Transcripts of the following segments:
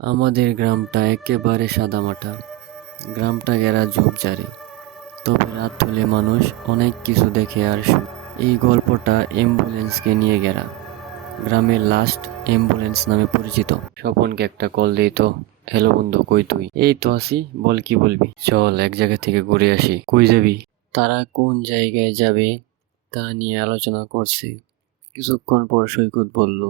আমাদের গ্রামটা একেবারে সাদামাটা। গ্রামটা ঘেরা ঝোপঝাড়ে, তবে রাত হলে মানুষ অনেক কিছু দেখে আর শুনে। এই গল্পটা অ্যাম্বুলেন্সকে নিয়ে ঘেরা, গ্রামের লাস্ট অ্যাম্বুলেন্স নামে পরিচিত। স্বপনকে একটা কল দেই তো। হ্যালো বন্ধু, কই তুই? এই তো আছি, বল কি বলবি? চল এক জায়গা থেকে ঘুরে আসি। কই যাবি? তারা কোন জায়গায় যাবে তা নিয়ে আলোচনা করছে। কিছুক্ষণ পর সৈকত বলল,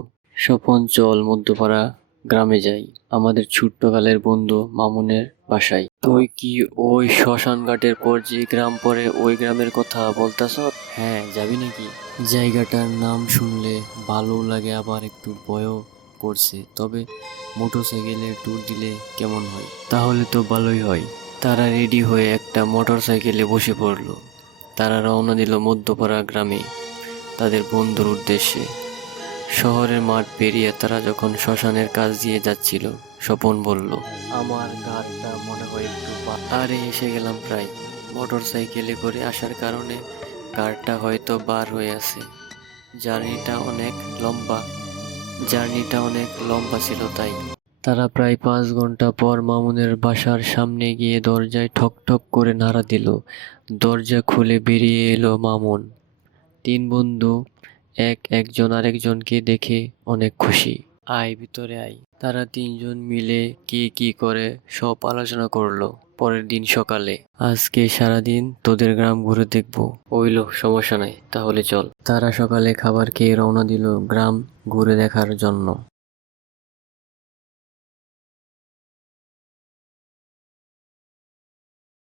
স্বপন চল মধ্যপাড়া গ্রামে যাই, আমাদের ছোট্টকালের বন্ধু মামুনের বাসায়। তুই কি ওই শ্মশান ঘাটের পর যে গ্রাম পড়ে ওই গ্রামের কথা বলতাছ? হ্যাঁ, যাবি নাকি? জায়গাটার নাম শুনলে ভালো লাগে, আবার একটু ভয়ও করছে, তবে মোটরসাইকেলের ট্যুর দিলে কেমন হয়? তাহলে তো ভালোই হয়। তারা রেডি হয়ে একটা মোটরসাইকেলে বসে পড়ল। তারা রওনা দিল মধ্যপাড়া গ্রামে, তাদের বন্ধুর উদ্দেশ্যে। শহরের মাঠ পেরিয়ে তারা যখন শ্মশানের কাছ দিয়ে যাচ্ছিল, স্বপন বলল, আমার গাড়টা মনে হয় একটু আরে এসে গেলাম প্রায়। মোটর সাইকেলে করে আসার কারণে গাড়টা হয়তো বার হয়ে আছে। জার্নিটা অনেক লম্বা জার্নিটা অনেক লম্বা ছিল তাই। তারা প্রায় 5 ঘন্টা পর মামুনের বাসার সামনে গিয়ে দরজায় ঠক ঠক করে নাড়া দিল। দরজা খুলে বেরিয়ে এলো মামুন। তিন বন্ধু একজন আরেকজনকে দেখে অনেক খুশি। আয় ভিতরে আয়। তারা তিনজন মিলে কে কি করে সব আলোচনা করলো। পরের দিন সকালে, আজকে সারাদিন তোদের গ্রাম ঘুরে দেখবো। ওইলো, সমস্যা নাই, তাহলে চল। তারা সকালে খাবার খেয়ে রওনা দিল গ্রাম ঘুরে দেখার জন্য।